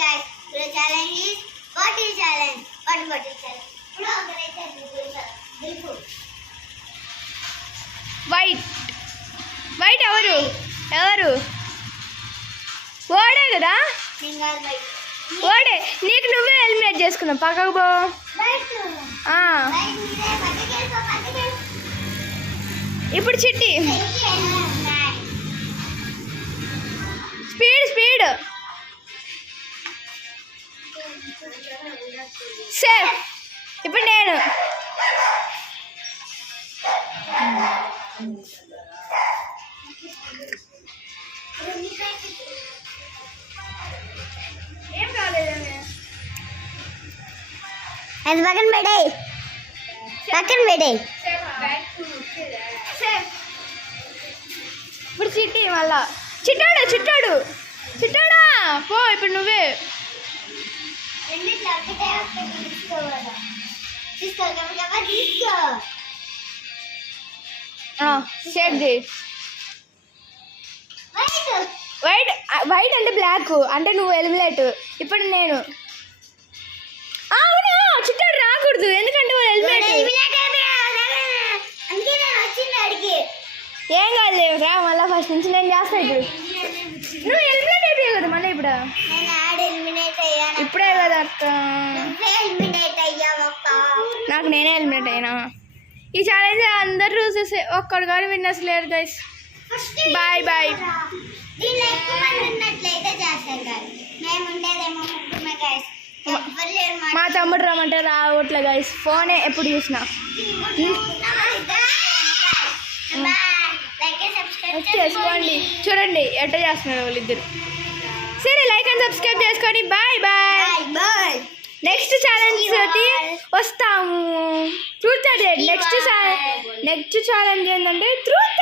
guys, the challenge is bottle challenge. What bottle challenge? Now organize white ఎవరు ఓడే కదా ఓడే నీకు నువ్వే ఎలిమినేట్ చేసుకున్నావు పక్కకు పో ఇప్పుడు చిట్టి స్పీడ్ సేఫ్ ఇప్పుడు నేను ఏం కాలేదండి అది పక్కన పెడే ఇప్పుడు చిట్టి మళ్ళా చిట్టాడా పో ఇప్పుడు నువ్వే షేక్ చేయి వైట్ అంటే బ్లాక్ అంటే నువ్వు ఎలిమినేట్ ఇప్పుడు నేను అవును చిట్టాడు రాకూడదు ఎందుకంటే వాళ్ళు ఎలిమినేట్ ఏం కాదు రా మళ్ళీ ఫస్ట్ నుంచి నేను చేస్తాను ఇప్పుడు నువ్వు ఎలిమినేట్ అయిపోయావు కదా మళ్ళీ ఇప్పుడు ఇప్పుడే కదా అక్క నాకు నేనే ఎలిమినేట్ అయినా ఈ ఛాలెంజ్ అందరూ చూసేసి ఒక్కడు కానీ విన్నర్స్ లేరు గైస్ బాయ్ మా తమ్ముడు రమ్మంటే రావట్లే గైస్ ఫోనే ఎప్పుడు చూసినా చేసుకోండి చూడండి ఎట్లా చేస్తున్నారు వాళ్ళిద్దరు సరే లైక్ అండ్ సబ్స్క్రైబ్ చేసుకొని బాయ్ నెక్స్ట్ ఛాలెంజ్ వస్తాము ట్రూత్ నెక్స్ట్ ఛాలెంజ్ ఏంటంటే ట్రూత్